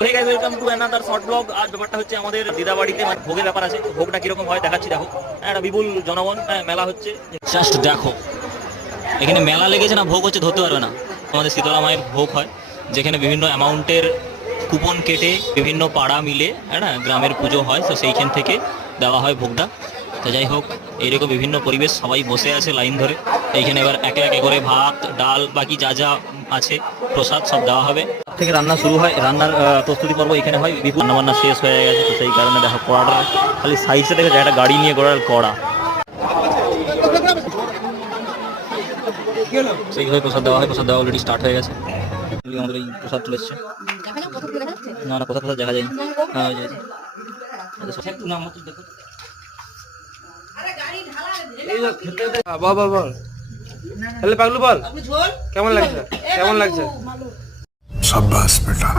Hey guys, welcome to another short blog. আর ব্যাপারটা হচ্ছে আমাদের দিদাবাড়িতে ভোগের ব্যাপার আছে। ভোগটা কিরকম হয় দেখাচ্ছি, দেখো। একটা বিপুল জনগণ, মেলা হচ্ছে, জাস্ট দেখো। এখানে মেলা লেগেছে না, ভোগ হচ্ছে ধরতে পারবে না। আমাদের শীতলা মায়ের ভোগ হয়, যেখানে বিভিন্ন অ্যামাউন্টের কুপন কেটে বিভিন্ন পাড়া মিলে গ্রামের পুজো হয়, তো সেইখান থেকে দেওয়া হয় ভোগটা। তো যাই হোক, এইরকম বিভিন্ন পরিবেশ, সবাই বসে আছে লাইন ধরে। এইখানে এবার একে একে করে ভাত, ডাল, বাকি যা যা আছে প্রসাদ সব দেওয়া হবে। থেকে রান্না শুরু হয়, রান্নার প্রস্তুতি পর্ব এখানে হয়। বিপুল রান্নাবান্না শেষ হয়ে গেছে, তো সেই কারণে দেখো কড়াটা খালি সাইজে দেখে যায়, একটা গাড়ি নিয়ে কড়ার কড়া। সেইভাবে প্রসাদ দেওয়া হয়। প্রসাদ দেওয়া অলরেডি স্টার্ট হয়ে গেছে। আমাদের এই প্রসাদ চলে এসছে। না না, প্রসাদ দেখা যায়। হ্যাঁ, বল বল বল, তাহলে পাগলু বল, কেমন লাগছে? কেমন লাগছে? शाबाश बेटा।